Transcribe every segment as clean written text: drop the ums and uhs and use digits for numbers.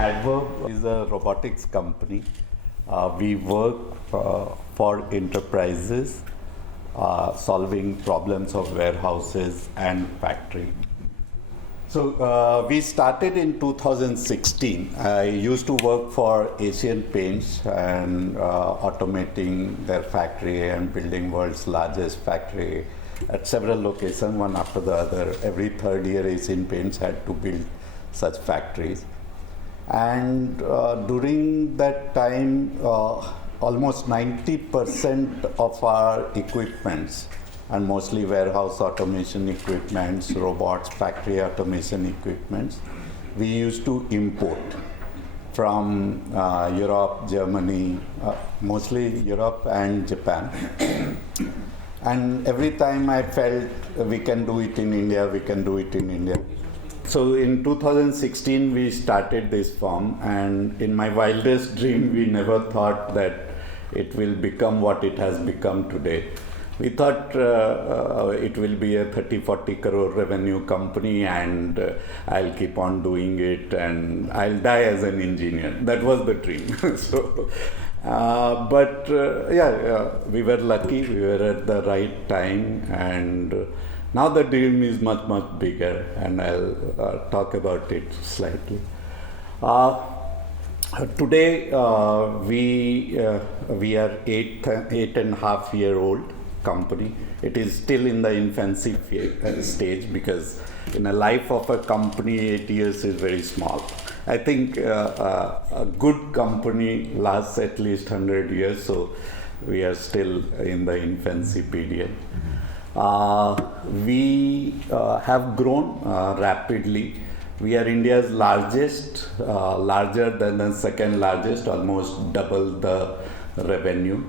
Addverb is a robotics company. We work for enterprises solving problems of warehouses and factory. So we started in 2016. I used to work for Asian Paints and automating their factory and building world's largest factory at several locations, one after the other. Every third year, Asian Paints had to build such factories. And during that time, almost 90% of our equipments, and mostly warehouse automation equipments, robots, factory automation equipments, we used to import from Europe, Germany, mostly Europe and Japan. And every time I felt we can do it in India, we can do it in India. So in 2016 we started this firm, and in my wildest dream we never thought that it will become what it has become today. We thought it will be a 30-40 crore revenue company, and I'll keep on doing it and I'll die as an engineer. That was the dream. We were lucky, we were at the right time, and now the dream is much, much bigger, and I'll talk about it slightly. Today we are 8.5-year-old company. It is still in the infancy stage, because in a life of a company 8 years is very small. I think a good company lasts at least 100 years, so we are still in the infancy period. We have grown rapidly. We are India's largest, larger than the second largest, almost double the revenue.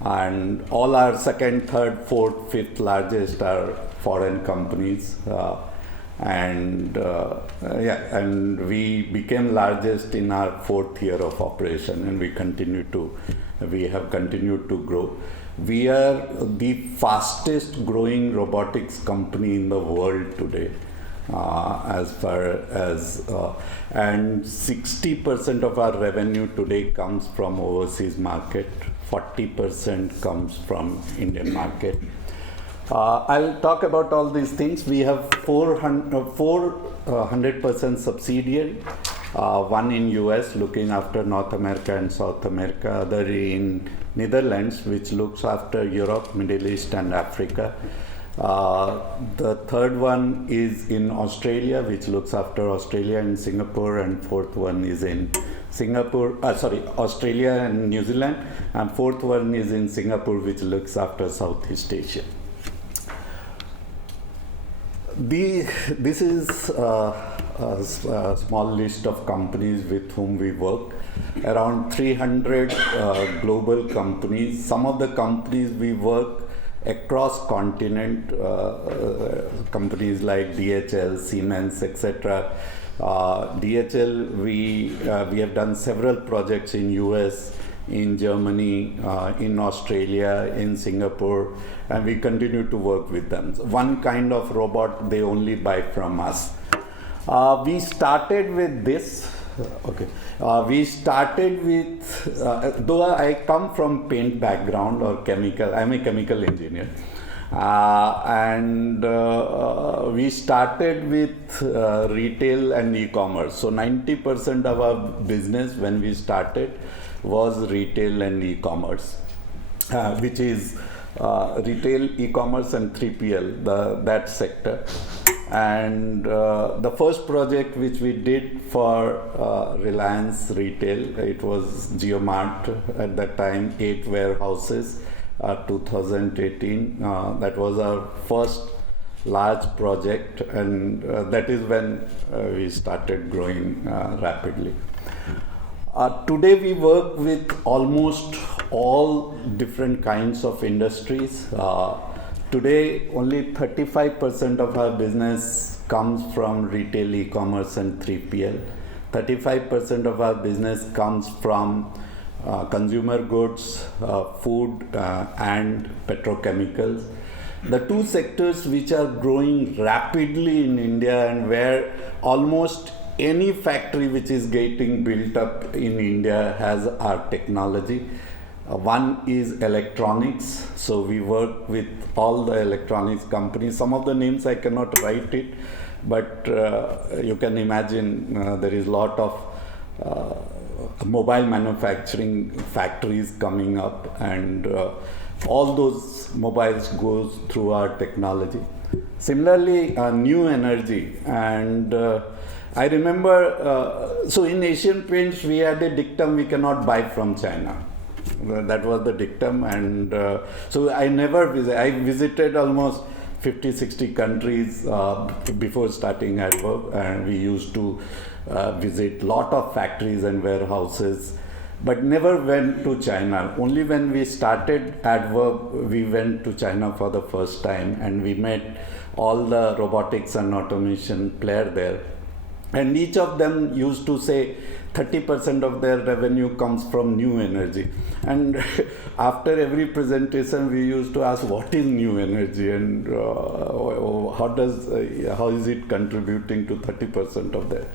And all our second, third, fourth, fifth largest are foreign companies. And we became largest in our fourth year of operation, and we have continued to grow. We are the fastest growing robotics company in the world today, and 60% of our revenue today comes from overseas market, 40% comes from Indian market. I'll talk about all these things. We have 400% subsidiary, one in US looking after North America and South America, other in Netherlands, which looks after Europe, Middle East and Africa. The third one is in Australia, which looks after Australia and Singapore, and fourth one is in Australia and New Zealand, and fourth one is in Singapore, which looks after Southeast Asia. This is a small list of companies with whom we work. Around 300 global companies. Some of the companies we work across continent, companies like DHL, Siemens, etc. DHL, we have done several projects in US, in Germany, in Australia, in Singapore, and we continue to work with them. One kind of robot they only buy from us. We started with this. We started with, though I come from paint background or chemical, I'm a chemical engineer. We started with retail and e-commerce. So 90% of our business when we started was retail and e-commerce, which is retail, e-commerce and 3PL, that sector. And the first project which we did for Reliance retail, it was JioMart at that time, 8 warehouses, 2018. That was our first large project, and that is when we started growing rapidly. Today we work with almost all different kinds of industries. Today only 35% of our business comes from retail, e-commerce and 3PL. 35% of our business comes from consumer goods, food and petrochemicals. The two sectors which are growing rapidly in India and where almost any factory which is getting built up in India has our technology. One is electronics, so we work with all the electronics companies. Some of the names I cannot write it, but you can imagine there is a lot of mobile manufacturing factories coming up, and all those mobiles goes through our technology. Similarly, new energy, and I remember, so in Asian Paints we had a dictum: we cannot buy from China. That was the dictum, and so I never visited. I visited almost 50-60 countries before starting Addverb, and we used to visit lot of factories and warehouses, but never went to China. Only when we started Addverb, we went to China for the first time, and we met all the robotics and automation player there, and each of them used to say 30% of their revenue comes from new energy. And after every presentation, we used to ask, what is new energy, and how is it contributing to 30% of that?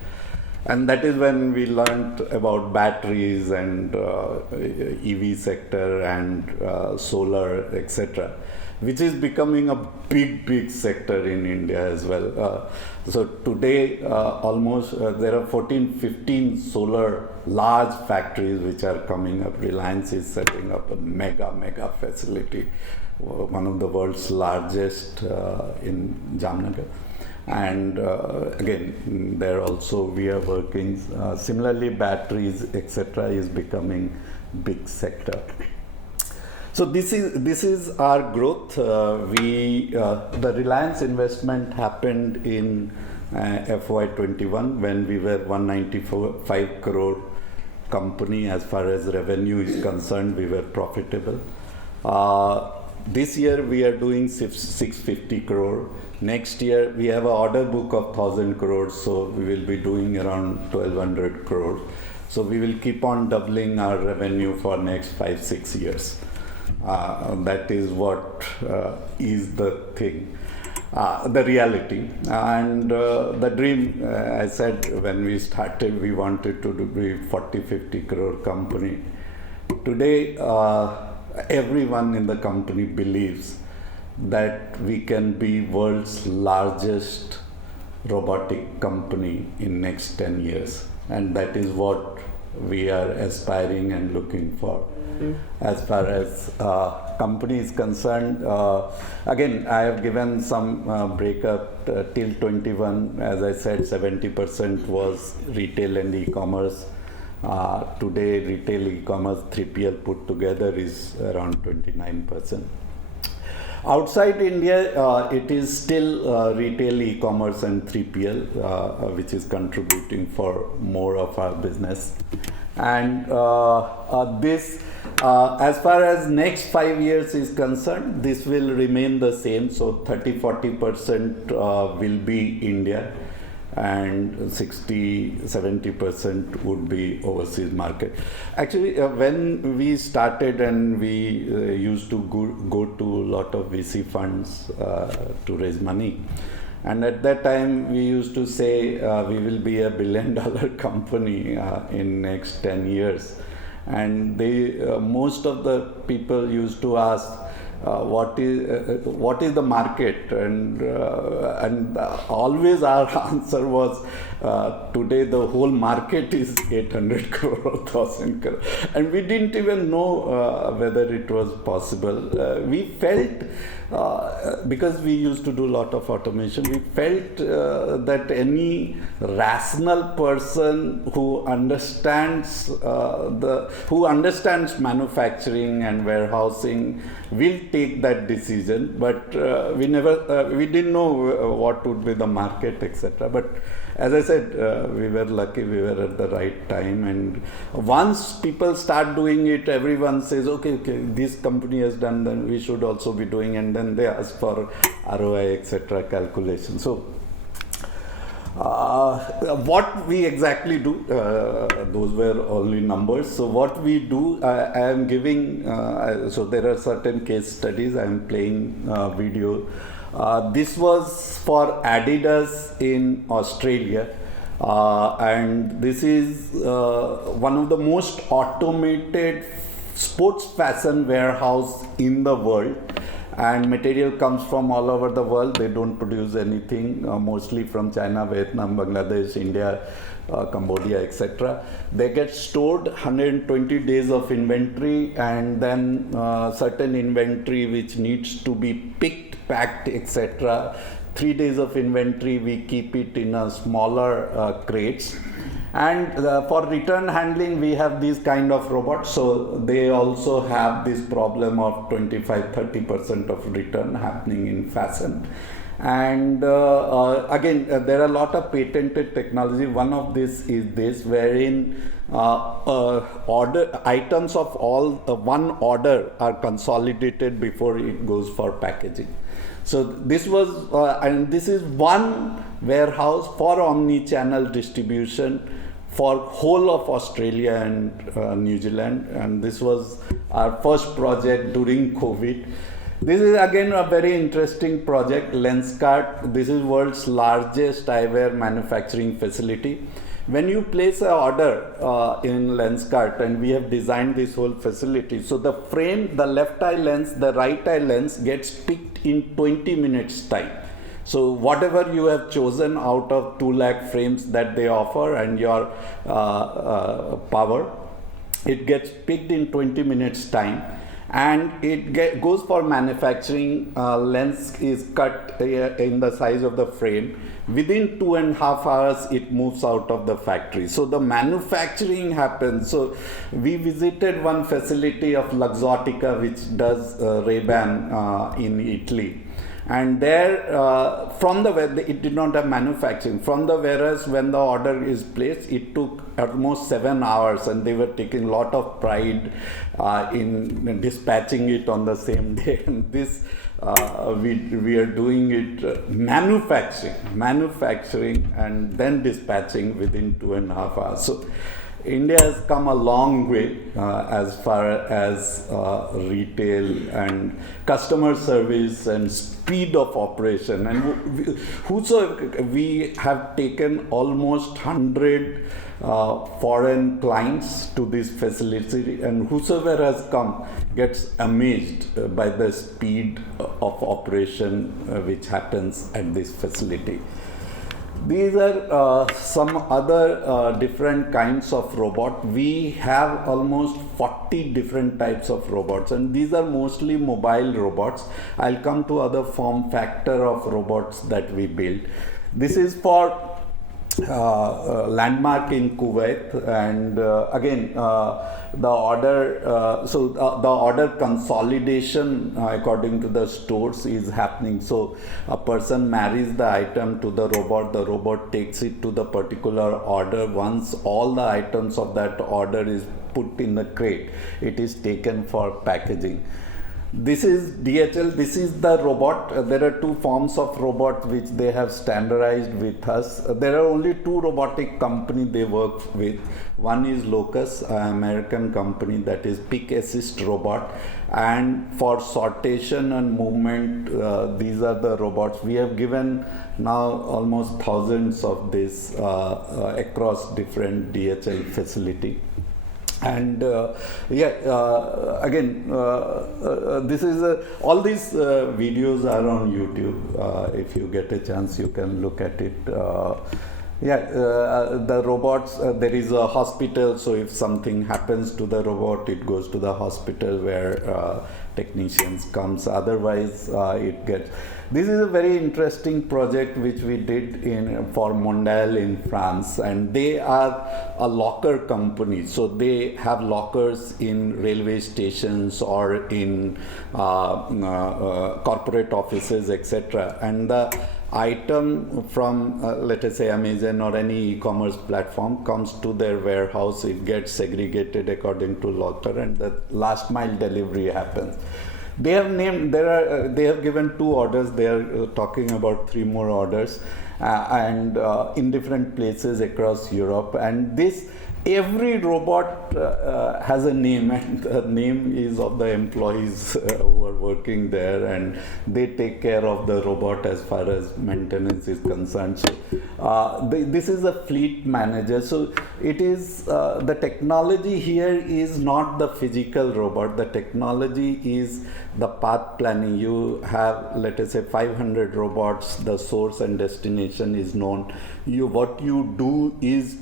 And that is when we learned about batteries and EV sector and solar, etc., which is becoming a big sector in India as well. So today, almost there are 14-15 solar large factories which are coming up. Reliance is setting up a mega facility, one of the world's largest in Jamnagar. And again, there also we are working. Similarly, batteries, etc., is becoming big sector. So this is our growth. The Reliance investment happened in FY21 when we were 195 crore company. As far as revenue is concerned, we were profitable. This year we are doing 650 crore. Next year we have an order book of 1,000 crores, so we will be doing around 1,200 crores. So we will keep on doubling our revenue for next 5-6 years. That is what is the thing, the reality, and the dream. I said when we started, we wanted to be 40-50 crore company. Today, everyone in the company believes that we can be world's largest robotic company in next 10 years, and that is what we are aspiring and looking for. As far as company is concerned, again, I have given some breakup till 21. As I said, 70% was retail and e-commerce. Today, retail, e-commerce, 3PL put together is around 29%. Outside India, it is still retail, e-commerce and 3PL, which is contributing for more of our business. And this, as far as next 5 years is concerned, this will remain the same. So 30-40% will be India, and 60-70% would be overseas market. Actually, when we started and we used to go to a lot of VC funds to raise money, and at that time we used to say we will be $1 billion company in next 10 years, and they most of the people used to ask what is the market, and always our answer was today the whole market is 800 crore or 1000 crore, and we didn't even know whether it was possible. We felt because we used to do a lot of automation, we felt that any rational person who understands manufacturing and warehousing will take that decision, but we didn't know what would be the market, etc. But as I said, we were lucky, we were at the right time, and once people start doing it, everyone says, okay, this company has done, then we should also be doing, and then they ask for ROI, etc. calculation. So what we exactly do, those were only numbers. So what we do, I am giving, so there are certain case studies, I am playing video. This was for Adidas in Australia. And this is one of the most automated sports fashion warehouse in the world, and material comes from all over the world. They don't produce anything, mostly from China, Vietnam, Bangladesh, India, Cambodia, etc. They get stored 120 days of inventory, and then certain inventory which needs to be picked, packed, etc. 3 days of inventory, we keep it in a smaller crates. And for return handling, we have these kind of robots. So they also have this problem of 25-30% of return happening in fashion. And again, there are a lot of patented technology. One of this is this, wherein order items of all one order are consolidated before it goes for packaging. So this was, and this is one warehouse for omni-channel distribution for whole of Australia and New Zealand. And this was our first project during COVID. This is again a very interesting project, Lenskart. This is world's largest eyewear manufacturing facility. When you place an order in Lenskart, and we have designed this whole facility, so the frame, the left eye lens, the right eye lens gets picked in 20 minutes time. So whatever you have chosen out of 2 lakh frames that they offer and your power, it gets picked in 20 minutes time. And it goes for manufacturing. Lens is cut in the size of the frame. Within 2.5 hours, it moves out of the factory. So the manufacturing happens. So we visited one facility of Luxottica, which does Ray-Ban in Italy. And there, it did not have manufacturing. From the warehouse, when the order is placed, it took almost 7 hours, and they were taking a lot of pride in dispatching it on the same day. And this, we are doing it manufacturing, and then dispatching within 2.5 hours. So India has come a long way as far as retail and customer service and speed of operation. And we have taken almost 100 foreign clients to this facility, and whosoever has come gets amazed by the speed of operation which happens at this facility. These are some other different kinds of robot. We have almost 40 different types of robots, and these are mostly mobile robots. I'll come to other form factor of robots that we build. This is for landmark in Kuwait, and again the order consolidation according to the stores is happening. So a person marries the item to the robot takes it to the particular order. Once all the items of that order is put in the crate, it is taken for packaging. This is DHL. This is the robot. There are 2 forms of robot which they have standardized with us. There are only 2 robotic companies they work with. One is Locus, an American company, that is pick assist robot. And for sortation and movement, these are the robots. We have given now almost thousands of this across different DHL facility. And again, this is all these videos are on YouTube. If you get a chance, you can look at it. The robots, there is a hospital, so if something happens to the robot, it goes to the hospital where technicians comes. Otherwise, it gets. This is a very interesting project which we did for Mondial in France, and they are a locker company. So they have lockers in railway stations or in corporate offices, etc. And the item from let us say Amazon or any e-commerce platform comes to their warehouse. It gets segregated according to locker, and the last mile delivery happens. They have named, they have given 2 orders. They are talking about 3 more orders, and in different places across Europe. And this every robot has a name, and the name is of the employees who are working there, and they take care of the robot as far as maintenance is concerned. So this is a fleet manager. So it is the technology here is not the physical robot. The technology is the path planning. You have, let us say, 500 robots. The source and destination is known. What you do is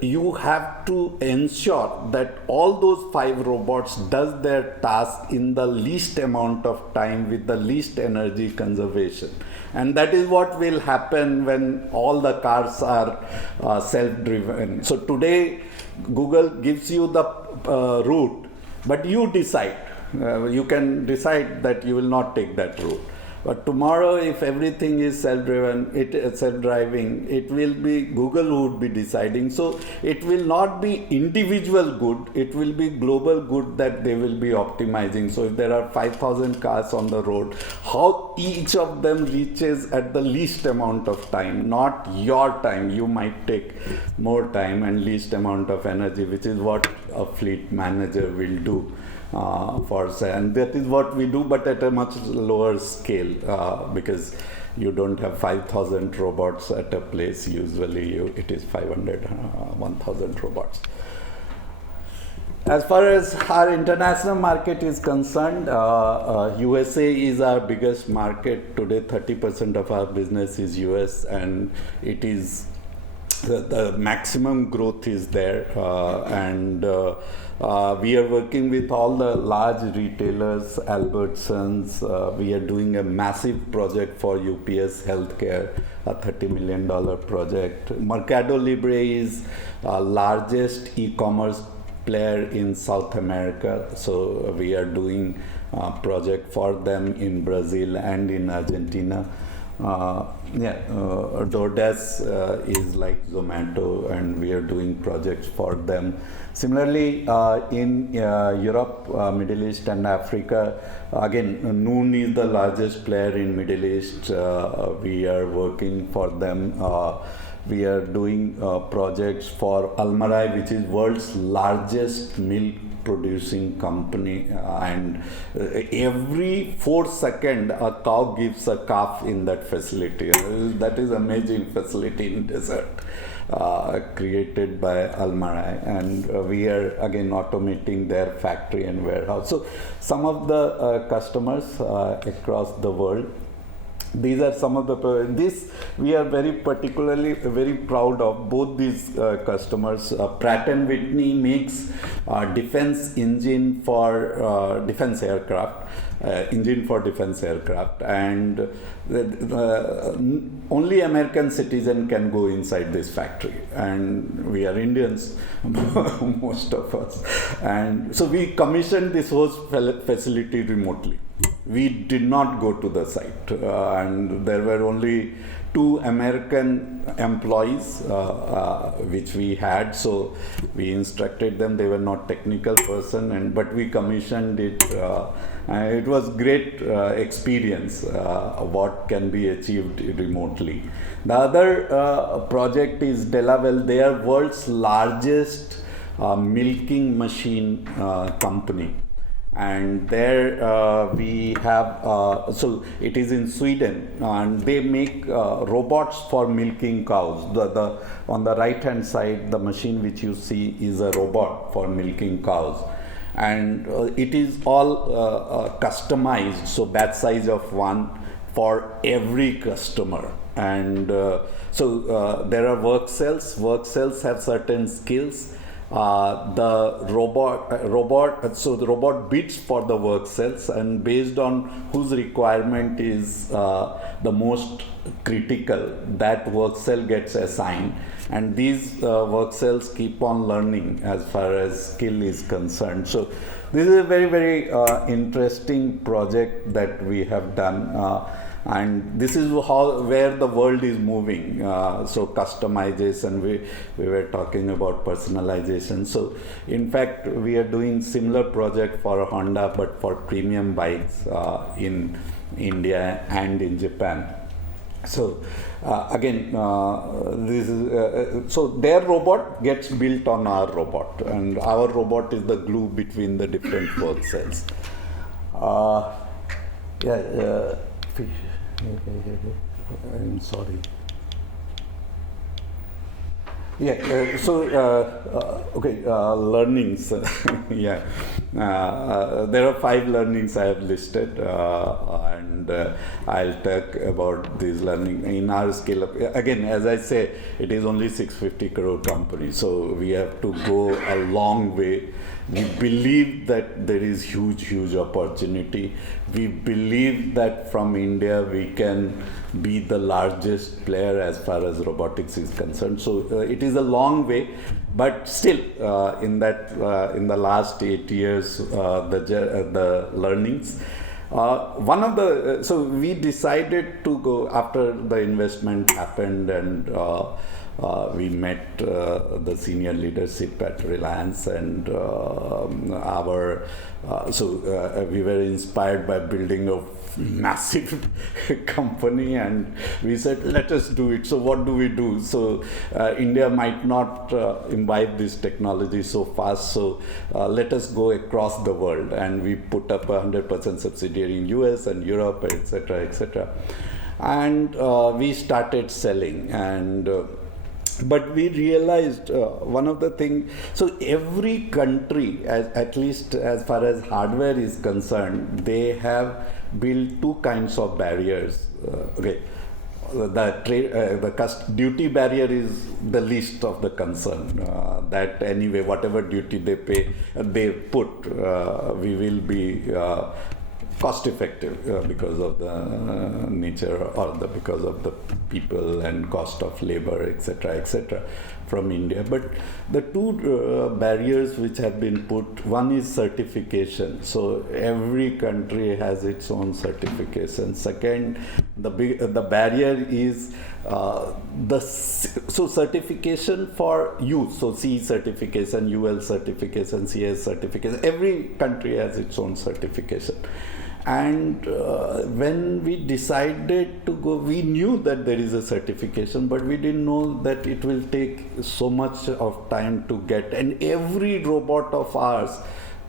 you have to ensure that all those 5 robots does their task in the least amount of time with the least energy conservation. And that is what will happen when all the cars are self-driven. So today Google gives you the route, but you decide. You can decide that you will not take that route. But tomorrow, if everything is self-driving, it will be Google who would be deciding. So it will not be individual good, it will be global good that they will be optimizing. So if there are 5,000 cars on the road, how each of them reaches at the least amount of time, not your time. You might take more time and least amount of energy, which is what a fleet manager will do. And that is what we do, but at a much lower scale, because you don't have 5,000 robots at a place. Usually it is 500, 1,000 robots. As far as our international market is concerned, USA is our biggest market. Today 30% of our business is US, and it is the maximum growth is there, and we are working with all the large retailers, Albertsons. We are doing a massive project for UPS Healthcare, a $30 million project. Mercado Libre is largest e-commerce player in South America, so we are doing a project for them in Brazil and in Argentina. DoorDash is like Zomato, and we are doing projects for them. Similarly, in Europe, Middle East and Africa, again, Noon is the largest player in Middle East. We are working for them. We are doing projects for Almarai, which is world's largest milk producing company, and every 4 seconds a cow gives a calf in that facility. That is amazing facility in desert, created by Almarai, and we are again automating their factory and warehouse. So some of the customers across the world. These are some of the this we are very very proud of both these customers. Pratt and Whitney makes defense engine for defense aircraft, and only American citizen can go inside this factory, and we are Indians, most of us, and so we commissioned this whole facility remotely. We did not go to the site, and there were only 2 American employees which we had, so we instructed them. They were not technical person, but we commissioned it. It was great experience what can be achieved remotely. The other project is Delavel. They are world's largest milking machine company. And there we have, so it is in Sweden, and they make robots for milking cows. On the right hand side, the machine which you see is a robot for milking cows, and it is all customized, so batch size of 1 for every customer. And so there are work cells. Work cells have certain skills. The robot bids for the work cells, and based on whose requirement is the most critical, that work cell gets assigned, and these work cells keep on learning as far as skill is concerned. So this is a very interesting project that we have done. And this is where the world is moving. So customization, we were talking about personalization. So in fact, we are doing similar project for Honda, but for premium bikes in India and in Japan. So again, this is, so their robot gets built on our robot, and our robot is the glue between the different birth cells. Yeah, I'm sorry. Yeah, learnings. Yeah, there are 5 learnings I have listed, and I'll talk about these learning in our scale up. Again, as I say, it is only 650 crore company, so we have to go a long way. We believe that there is huge opportunity. We believe that from India we can be the largest player as far as robotics is concerned. So it is a long way, but still in the last 8 years, the learnings. One of the so we decided to go after the investment happened, and we met the senior leadership at Reliance, and we were inspired by building a massive company, and we said, let us do it. So what do we do? So India might not imbibe this technology so fast, so let us go across the world, and we put up 100% subsidiary in US and Europe, etc. And we started selling, and but we realized one of the things, so every country, at least as far as hardware is concerned, they have built 2 kinds of barriers. The duty barrier is the least of the concern. That anyway, whatever duty they put, we will be cost effective because of the nature, or because of the people and cost of labor, etc. from India. But the 2 barriers which have been put, one is certification. So every country has its own certification. Second, the barrier is certification for use. So C certification, UL certification, CS certification. Every country has its own certification. And when we decided to go, we knew that there is a certification, but we didn't know that it will take so much of time to get. And every robot of ours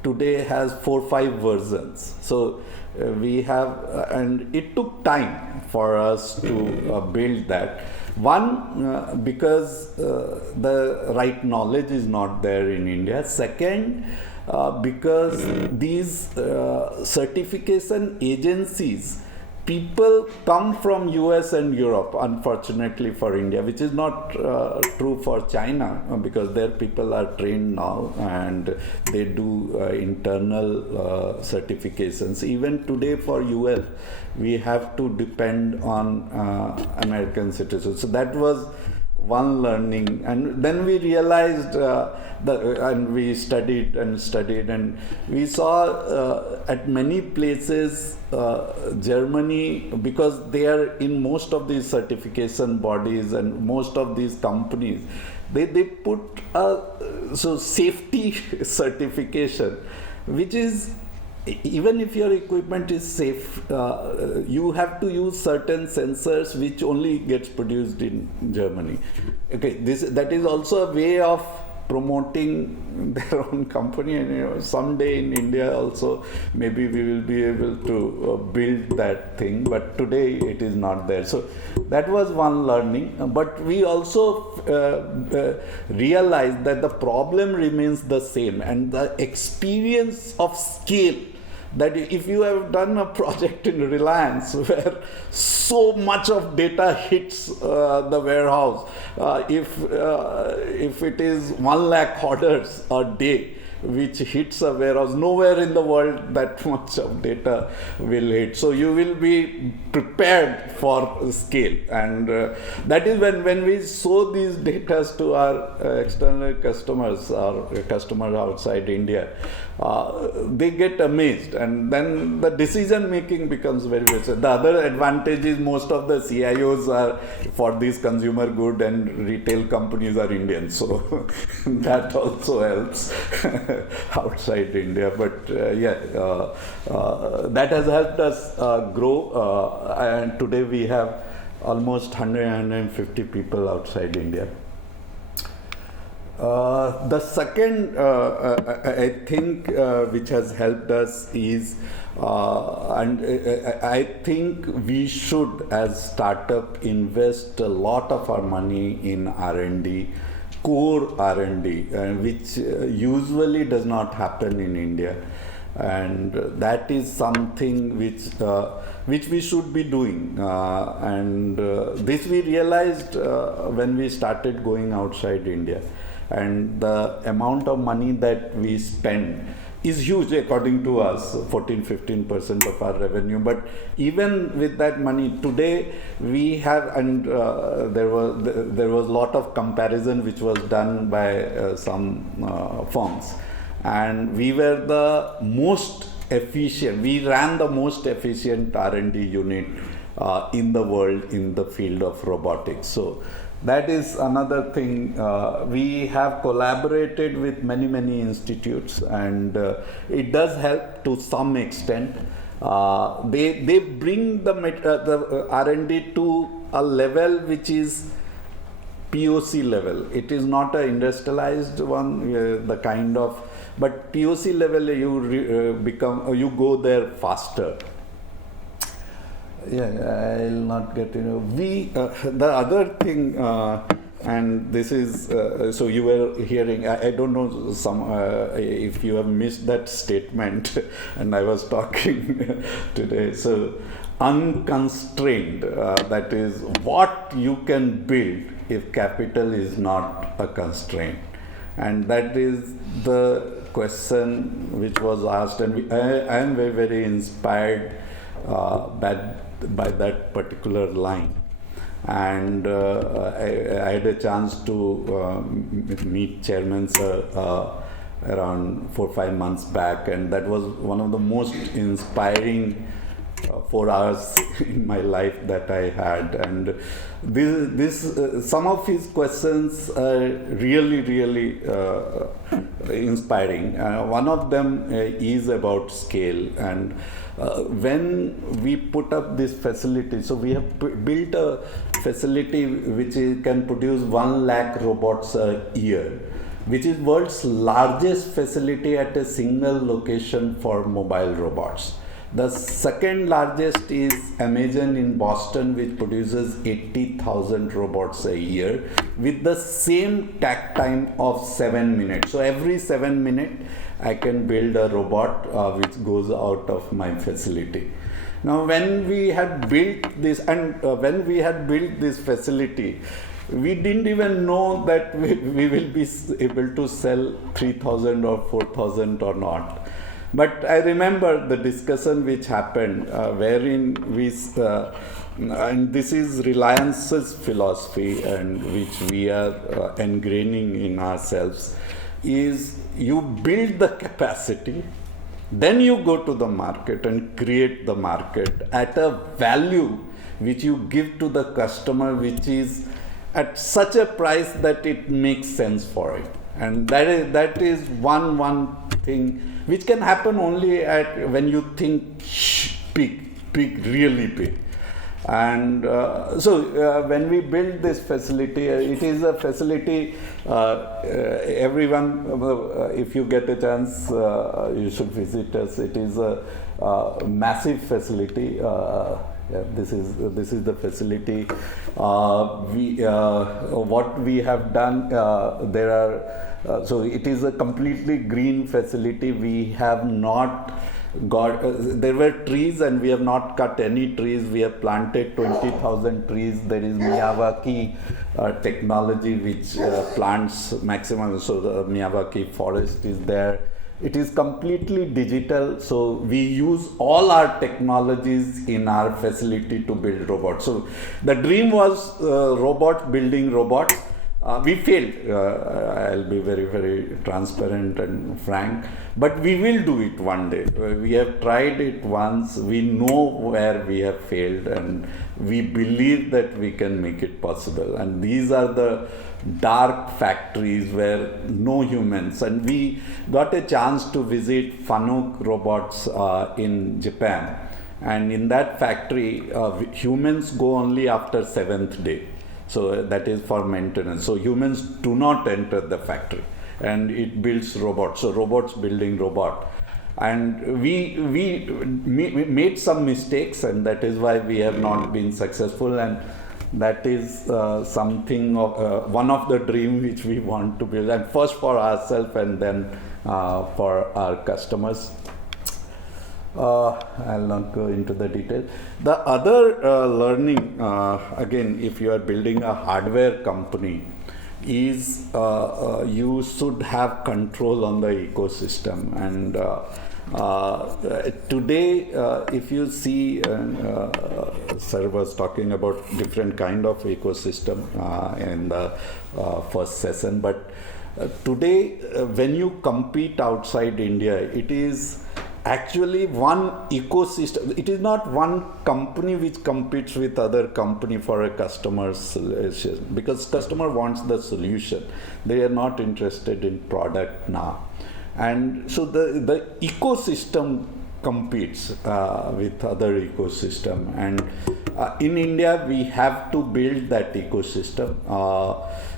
today has 4-5 versions. So we have, and it took time for us to build that. One, because the right knowledge is not there in India. Second, because these certification agencies, people come from US and Europe, unfortunately for India, which is not true for China, because their people are trained now and they do internal certifications. Even today for US, we have to depend on American citizens. So that was one learning, and then we realized and we studied, and we saw at many places Germany, because they are in most of these certification bodies and most of these companies, they put safety certification, which is, even if your equipment is safe, you have to use certain sensors which only gets produced in Germany. Okay, that is also a way of promoting their own company, and someday in India also maybe we will be able to build that thing, but today it is not there. So that was one learning, but we also realized that the problem remains the same, and the experience of scale, that if you have done a project in Reliance where so much of data hits the warehouse, if it is 1 lakh orders a day which hits a warehouse, nowhere in the world that much of data will hit. So you will be prepared for scale, and that is when we show these data to our external customers or customers outside India, they get amazed, and then the decision making becomes very good. So the other advantage is most of the CIOs are for these consumer good, and retail companies are Indian, so that also helps outside India. But that has helped us grow, and today we have almost 150 people outside India. The second, I think, which has helped us is, I think we should, as startup, invest a lot of our money in R&D, core R&D, which usually does not happen in India. And that is something which we should be doing, and this we realized when we started going outside India, and the amount of money that we spend is huge according to us, 14-15% of our revenue. But even with that money today we have, and there was a lot of comparison which was done by some firms, and we were the most efficient, we ran the most efficient R&D unit in the world in the field of robotics. So that is another thing. We have collaborated with many institutes, and it does help to some extent. They bring the R&D to a level which is POC level. It is not an industrialized one, the kind of, but POC level you go there faster. Yeah, I'll not get into. The other thing, and this is so you were hearing. I don't know if you have missed that statement, and I was talking today. So unconstrained, that is what you can build if capital is not a constraint, and that is the question which was asked, and I am very inspired by that particular line. And I had a chance to meet Chairman Sir around 4-5 months back, and that was one of the most inspiring 4 hours in my life that I had. And this some of his questions are really inspiring. One of them is about scale, and when we put up this facility, so we have built a facility which can produce 1 lakh robots a year, which is world's largest facility at a single location for mobile robots. The second largest is Amazon in Boston, which produces 80,000 robots a year with the same takt time of 7 minutes. So every 7 minutes, I can build a robot which goes out of my facility. Now, when we had built this, facility, we didn't even know that we will be able to sell 3,000 or 4,000 or not. But I remember the discussion which happened, wherein we, and this is Reliance's philosophy, and which we are ingraining in ourselves, is you build the capacity, then you go to the market and create the market at a value which you give to the customer, which is at such a price that it makes sense for it. And that is one thing which can happen only when you think big, really big. And when we build this facility, it is a facility, everyone, if you get a chance, you should visit us. It is a massive facility. This is the facility. What we have done, there are, so it is a completely green facility. We have not got, there were trees and we have not cut any trees. We have planted 20,000 trees. There is Miyawaki technology which plants maximum, so the Miyawaki forest is there. It is completely digital, so we use all our technologies in our facility to build robots. So the dream was building robots. We failed. I'll be very transparent and frank, but we will do it one day. We have tried it once. We know where we have failed, and we believe that we can make it possible. And these are the dark factories where no humans, and we got a chance to visit Fanuc robots in Japan, And in that factory, humans go only after 7th day. So that is for maintenance. So humans do not enter the factory, and it builds robots. So robots building robot. And we made some mistakes, and that is why we have not been successful. And that is something of one of the dream which we want to build, and first for ourselves and then for our customers. I'll not go into the detail. The other learning, again, if you are building a hardware company, is you should have control on the ecosystem. And today, if you see, Sir was talking about different kind of ecosystem in the first session, but today, when you compete outside India, it is actually one ecosystem. It is not one company which competes with other company for a customer solution, because customer wants the solution. They are not interested in product now. And so the ecosystem competes with other ecosystem. And in India, we have to build that ecosystem.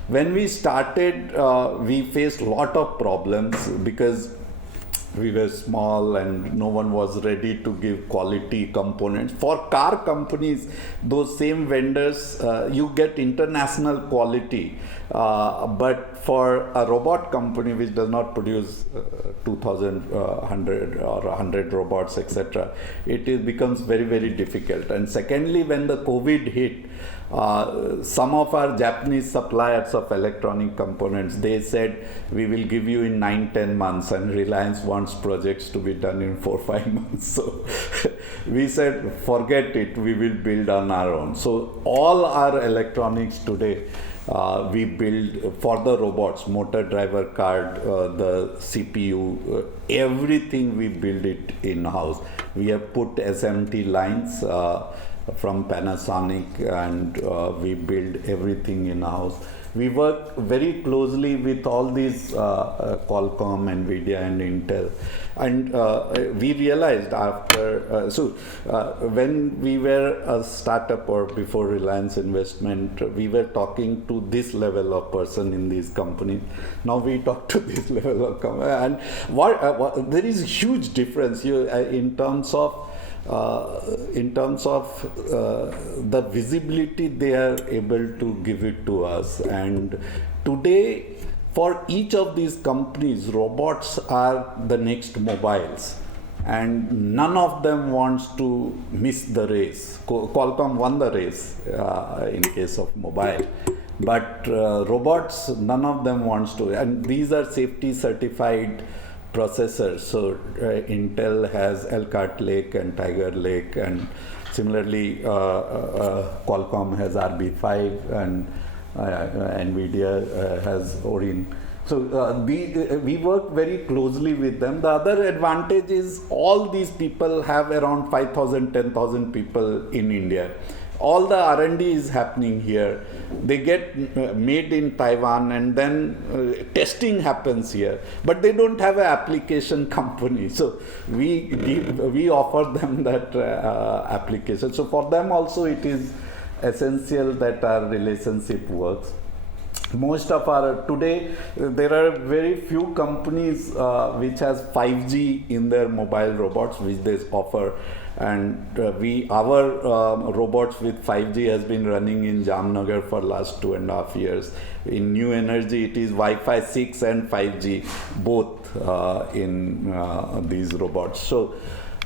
When we started, we faced a lot of problems because we were small and no one was ready to give quality components. For car companies, those same vendors, you get international quality. But for a robot company which does not produce 2,100 or 100 robots, etc., it becomes very, very difficult. And secondly, when the COVID hit, some of our Japanese suppliers of electronic components, they said, we will give you in 9-10 months, and Reliance wants projects to be done in 4-5 months. So we said, forget it, we will build on our own. So all our electronics today, we build for the robots, motor driver card, the CPU, everything we build it in-house. We have put SMT lines from Panasonic, and we build everything in-house. We work very closely with all these Qualcomm, Nvidia and Intel. And we realized after, when we were a startup or before Reliance investment, we were talking to this level of person in these companies. Now we talk to this level of company. And there is huge difference here in terms of the visibility they are able to give it to us. And today, for each of these companies, robots are the next mobiles, and none of them wants to miss the race. Qualcomm won the race in case of mobile, but robots, none of them wants to. And these are safety certified processors. So Intel has Elkhart Lake and Tiger Lake, and similarly Qualcomm has RB5, and Nvidia has Orin. So we work very closely with them. The other advantage is all these people have around 5,000, 10,000 people in India. All the R&D is happening here. They get made in Taiwan, and then testing happens here. But they don't have an application company. So we offer them that application. So for them also it is essential that our relationship works. Most of our, today, there are very few companies which has 5G in their mobile robots, which they offer. And our robots with 5G has been running in Jamnagar for last 2.5 years. In New Energy, it is Wi-Fi 6 and 5G, both in these robots. So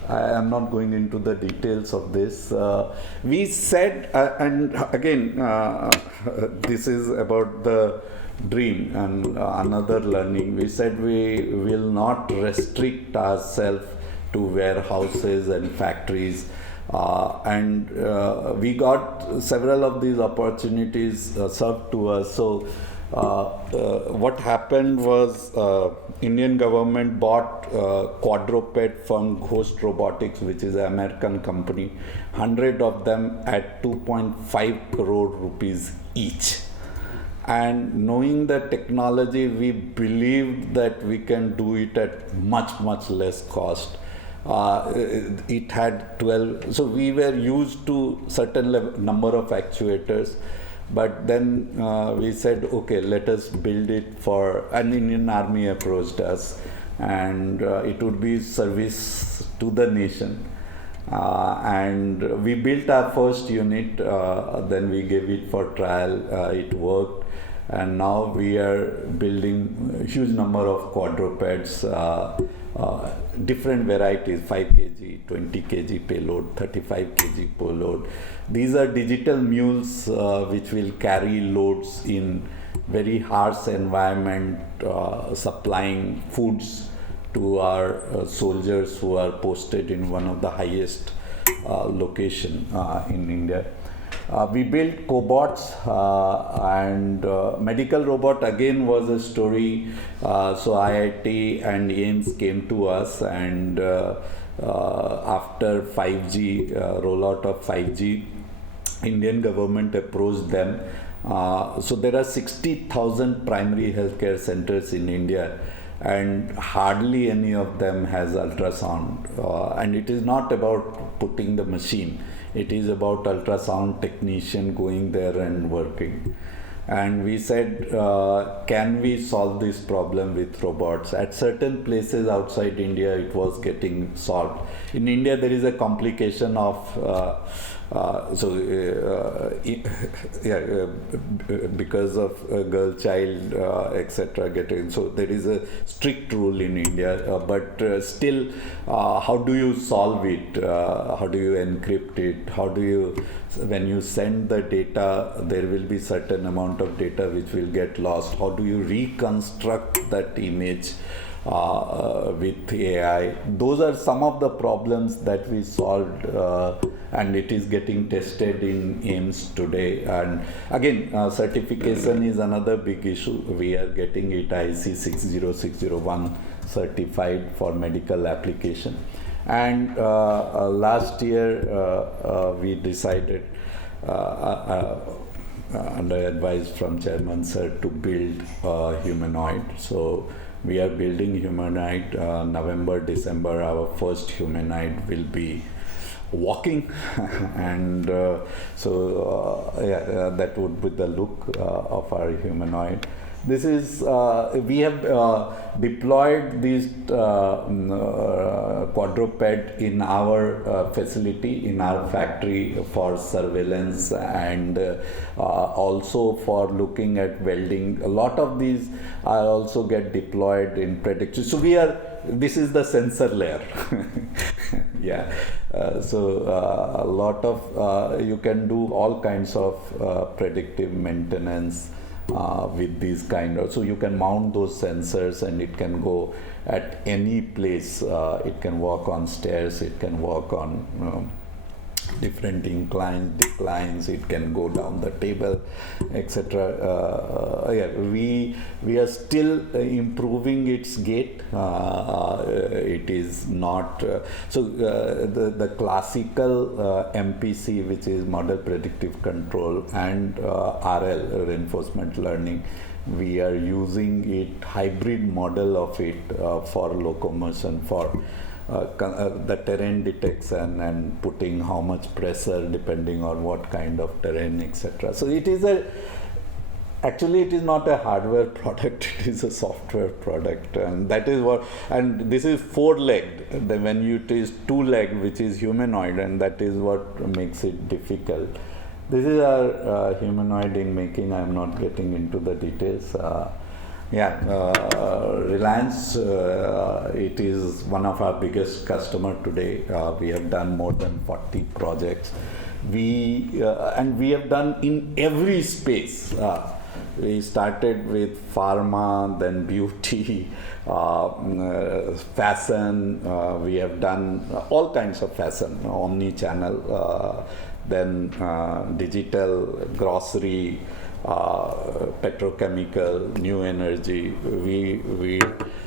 I am not going into the details of this. We said, and again, this is about the dream and another learning. We said we will not restrict ourselves to warehouses and factories. We got several of these opportunities served to us. So what happened was Indian government bought quadruped from Ghost Robotics, which is an American company, 100 of them at 2.5 crore rupees each. And knowing the technology, we believed that we can do it at much, much less cost. it had 12. So we were used to certain number of actuators. But then we said, okay, let us build it for an Indian Army approached us, and it would be service to the nation. And we built our first unit, then we gave it for trial, it worked, and now we are building a huge number of quadrupeds, different varieties, 5 kg, 20 kg payload, 35 kg payload. These are digital mules which will carry loads in very harsh environment, supplying foods to our soldiers who are posted in one of the highest location in India. We built cobots, and medical robot again was a story. So IIT and AIMS came to us, and after 5G, rollout of 5G, Indian government approached them. So there are 60,000 primary healthcare centers in India, and hardly any of them has ultrasound. And it is not about putting the machine. It is about ultrasound technician going there and working. And we said, can we solve this problem with robots? At certain places outside India, it was getting solved. In India, there is a complication of because of a girl child, etc. getting. So there is a strict rule in India, but still, how do you solve it? How do you encrypt it? How do you, when you send the data, there will be certain amount of data which will get lost. How do you reconstruct that image with AI? Those are some of the problems that we solved, and it is getting tested in AIMS today. And again, certification is another big issue. We are getting it IC 60601 certified for medical application. And last year we decided, under advice from Chairman Sir, to build humanoid. So we are building humanoid. November, December, our first humanoid will be walking. And that would be the look of our humanoid. This is, we have deployed this quadruped in our facility, in our factory, for surveillance, and also for looking at welding. A lot of these are also get deployed in prediction. So we are, this is the sensor layer. Yeah. So a lot of, you can do all kinds of predictive maintenance with these kind of, so you can mount those sensors and it can go at any place. It can walk on stairs, it can walk on different inclines, declines, it can go down the table, etc. We are still improving its gait. It is not so the classical MPC, which is model predictive control, and RL, reinforcement learning, we are using it, hybrid model of it, for locomotion, for the terrain detection and putting how much pressure depending on what kind of terrain, etc. So it is a, actually it is not a hardware product, it is a software product, and that is what, and this is four-legged. Then when you use two-legged, which is humanoid, and that is what makes it difficult. This is our humanoid in making. I am not getting into the details. Reliance, it is one of our biggest customer today. We have done more than 40 projects. And we have done in every space. We started with pharma, then beauty, fashion. We have done all kinds of fashion, omni-channel, then digital, grocery, petrochemical, new energy.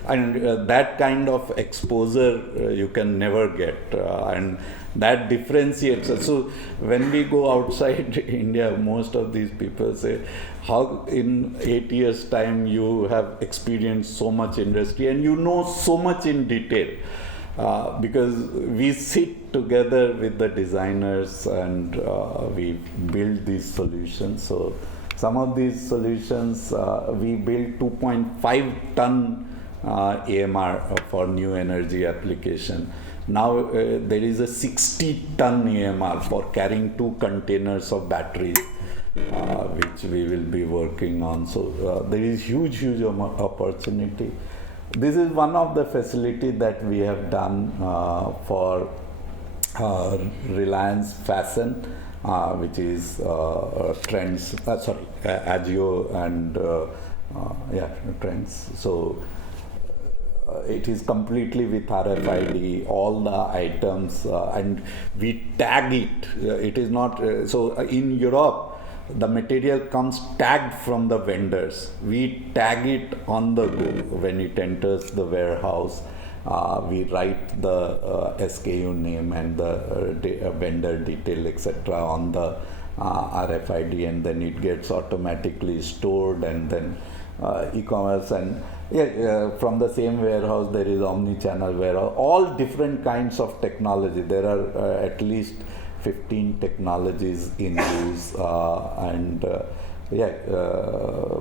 And that kind of exposure you can never get, and that differentiates us. So when we go outside India, most of these people say, how in 8 years time you have experienced so much industry and you know so much in detail. because we sit together with the designers and we build these solutions. So some of these solutions, we build 2.5 ton AMR for new energy application. Now there is a 60 ton AMR for carrying 2 containers of batteries, which we will be working on. So there is huge opportunity. This is one of the facilities that we have done for Reliance Fashion, which is Trends, Agio and Trends. So it is completely with RFID, all the items, and we tag it. It is not, so in Europe, the material comes tagged from the vendors. We tag it on the go when it enters the warehouse. We write the SKU name and the vendor detail, etc. on the RFID, and then it gets automatically stored, and then e-commerce and from the same warehouse there is omni-channel warehouse, all different kinds of technology. There are at least 15 technologies in use, and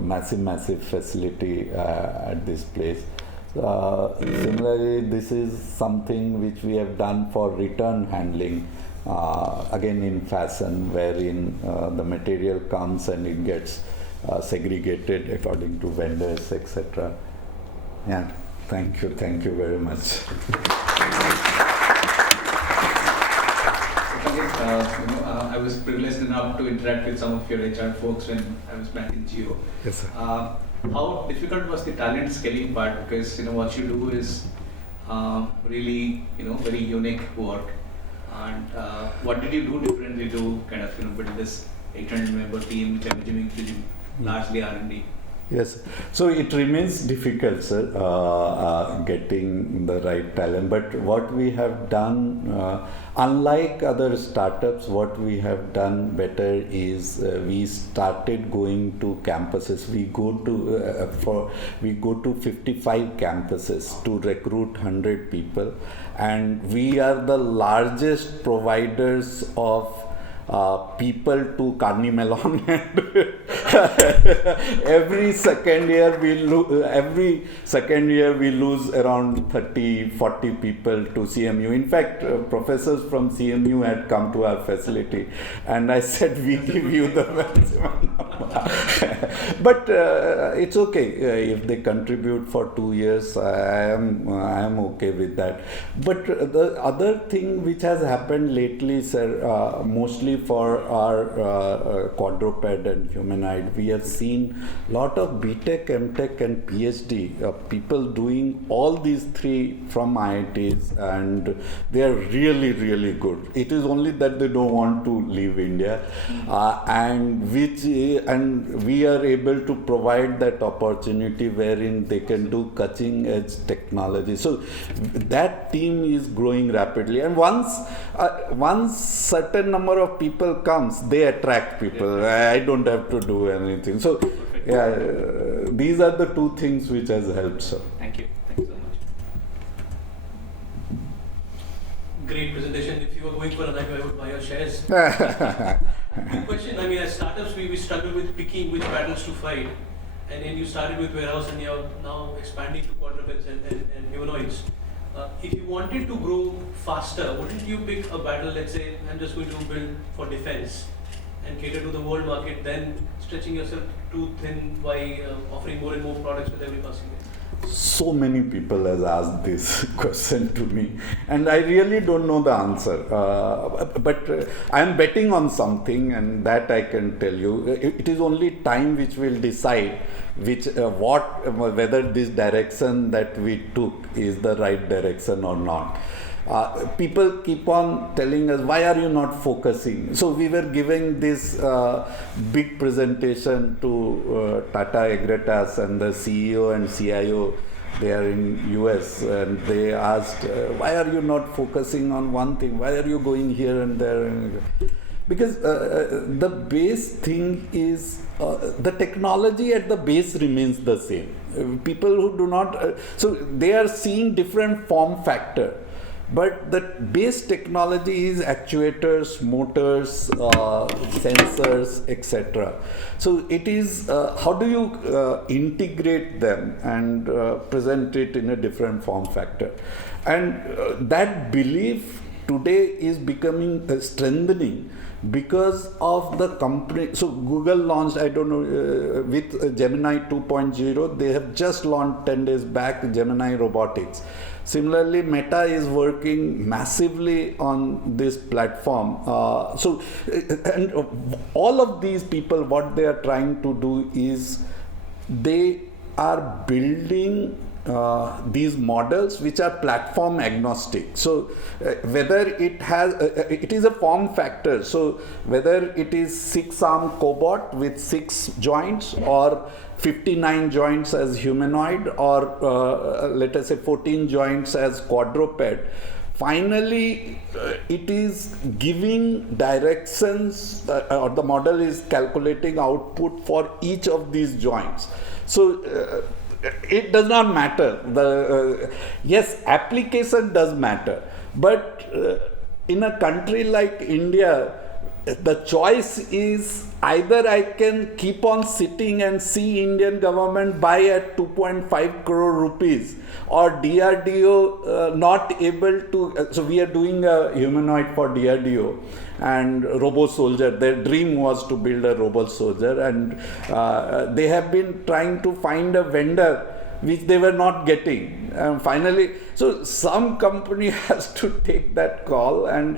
massive facility at this place. Similarly, this is something which we have done for return handling, again in fashion, wherein the material comes and it gets segregated according to vendors, etc. Yeah, thank you very much. I was privileged enough to interact with some of your HR folks when I was back in Jio. Yes, sir. How difficult was the talent scaling part? Because what you do is really very unique work. And what did you do differently to kind of build this 800-member team, which I'm assuming is largely R&D? Yes, so it remains difficult, sir, getting the right talent. But what we have done, unlike other startups, what we have done better is we started going to campuses. We go to 55 campuses to recruit 100 people, and we are the largest providers of people to Carnegie Mellon. Every second year we lose around 30-40 people to CMU. In fact, professors from CMU had come to our facility, and I said, we give you the maximum number. But it's okay if they contribute for 2 years. I am okay with that. But the other thing which has happened lately, sir, mostly for our quadruped and humanoid, we have seen a lot of BTech, MTech and PhD people doing all these three from IITs, and they are really good. It is only that they don't want to leave India, and we are able to provide that opportunity wherein they can do cutting edge technology. So that team is growing rapidly, and once certain number of people comes, they attract people. I don't have to do anything. So these are the two things which has helped, sir. Thank you so much. Great presentation. If you were going for an IPO, I would buy your shares. Good question. I mean, as startups, we struggle with picking which battles to fight, and then you started with warehouse, and you're now expanding to quadrupeds and humanoids. If you wanted to grow faster, wouldn't you pick a battle, let's say, I'm just going to build for defense and cater to the world market, then stretching yourself too thin by offering more and more products with every passing day? So many people has asked this question to me, and I really don't know the answer. But I am betting on something, and that I can tell you. It is only time which will decide whether this direction that we took is the right direction or not. People keep on telling us, why are you not focusing? So we were giving this big presentation to Tata Agratas, and the CEO and CIO, they are in US, and they asked, why are you not focusing on one thing? Why are you going here and there? Because the base thing is, the technology at the base remains the same. People who do not, so they are seeing different form factor. but the base technology is actuators, motors, sensors, etc. So it is how do you integrate them and present it in a different form factor, and that belief today is becoming strengthening because of the company. So Google launched, I don't know, with Gemini 2.0, they have just launched 10 days back Gemini robotics. Similarly, Meta is working massively on this platform. And all of these people, what they are trying to do is they are building these models which are platform agnostic. So whether it has it is a form factor, so whether it is 6-arm cobot with 6 joints or 59 joints as humanoid, or let us say 14 joints as quadruped, finally it is giving directions or the model is calculating output for each of these joints. So it does not matter. Yes, application does matter, but in a country like India, the choice is either I can keep on sitting and see Indian government buy at 2.5 crore rupees, or DRDO not able to. So we are doing a humanoid for DRDO and robo soldier. Their dream was to build a robo soldier, and they have been trying to find a vendor which they were not getting. Finally, so some company has to take that call, and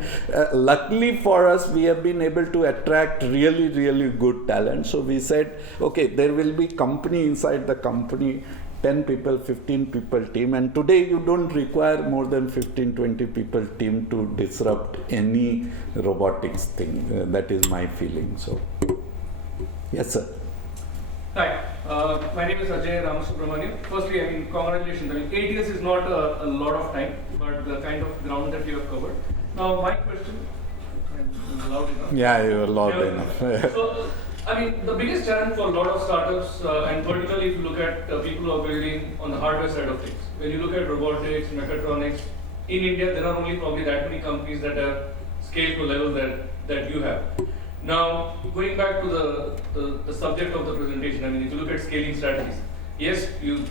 luckily for us, we have been able to attract really, really good talent. So we said, okay, there will be company inside the company, 10 people, 15 people team, and today you don't require more than 15-20 people team to disrupt any robotics thing. That is my feeling. So yes, sir. Hi, my name is Ajay Ramasubramanian. Firstly, I mean, congratulations. I mean, 8 years is not a lot of time, but the kind of ground that you have covered. Now, my question, I'm loud enough. Yeah, you are loud enough. So, I mean, the biggest challenge for a lot of startups, and particularly if you look at people who are building on the hardware side of things, when you look at robotics, mechatronics, in India, there are only probably that many companies that have scaled to a level that you have. Now, going back to the subject of the presentation, I mean, if you look at scaling strategies, yes, you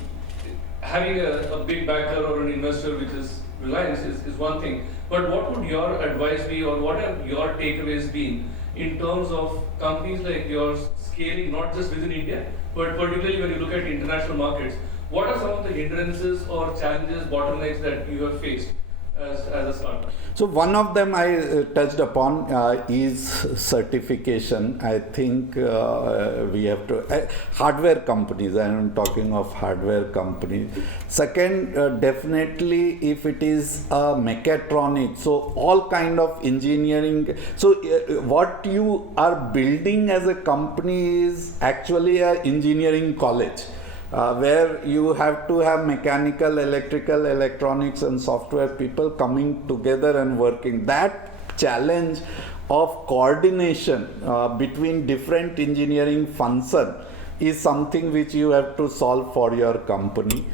having a big backer or an investor, which is Reliance, is one thing. But what would your advice be, or what have your takeaways been in terms of companies like yours scaling not just within India, but particularly when you look at international markets? What are some of the hindrances or challenges, bottlenecks that you have faced as a startup? So one of them I touched upon is certification. I think we have to hardware companies. I am talking of hardware companies. Second, definitely if it is mechatronics, so all kind of engineering. So what you are building as a company is actually an engineering college. Where you have to have mechanical, electrical, electronics and software people coming together and working. That challenge of coordination between different engineering functions is something which you have to solve for your company.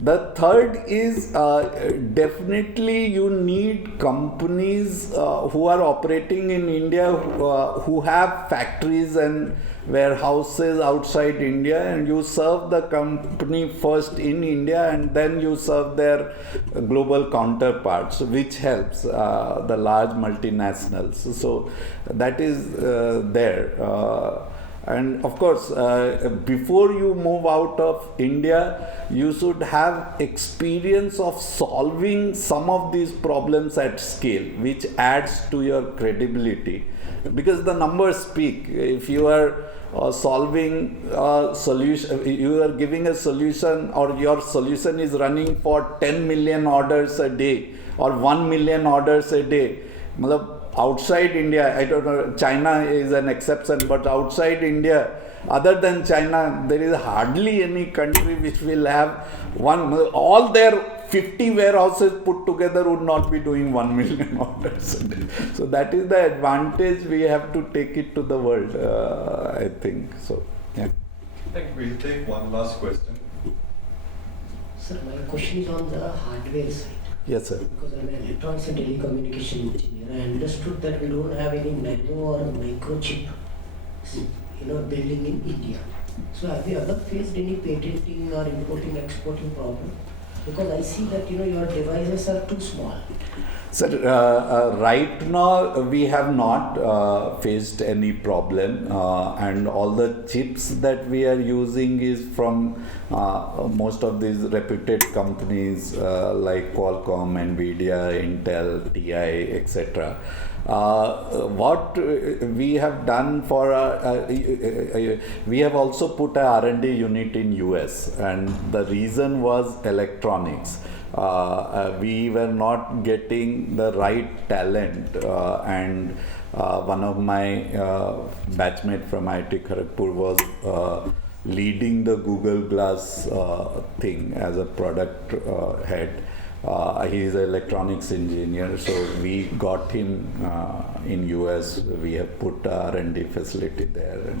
The third is definitely you need companies who are operating in India who have factories and warehouses outside India, and you serve the company first in India and then you serve their global counterparts, which helps the large multinationals. So that is there. And of course, before you move out of India, you should have experience of solving some of these problems at scale, which adds to your credibility. Because the numbers speak. If you are solving a solution, you are giving a solution, or your solution is running for 10 million orders a day or 1 million orders a day. Outside India, I don't know, China is an exception, but outside India, other than China, there is hardly any country which will have all their 50 warehouses put together would not be doing 1 million orders a day. So that is the advantage. We have to take it to the world, I think. So, yeah. I think we'll take one last question. Sir, my question is on the hardware side. Yes, sir. Because I'm an electronics and telecommunication engineer, I understood that we don't have any nano or microchip, building in India. So have you ever faced any patenting or importing exporting problem? Because I see that your devices are too small. Sir, right now we have not faced any problem, and all the chips that we are using is from most of these reputed companies like Qualcomm, Nvidia, Intel, TI, etc. What we have done for we have also put a R&D unit in US, and the reason was electronics. We were not getting the right talent, and one of my batchmate from IIT Kharagpur was leading the Google Glass thing as a product head. He is an electronics engineer, so we got him in US. We have put a R&D facility there,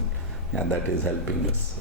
and that is helping us.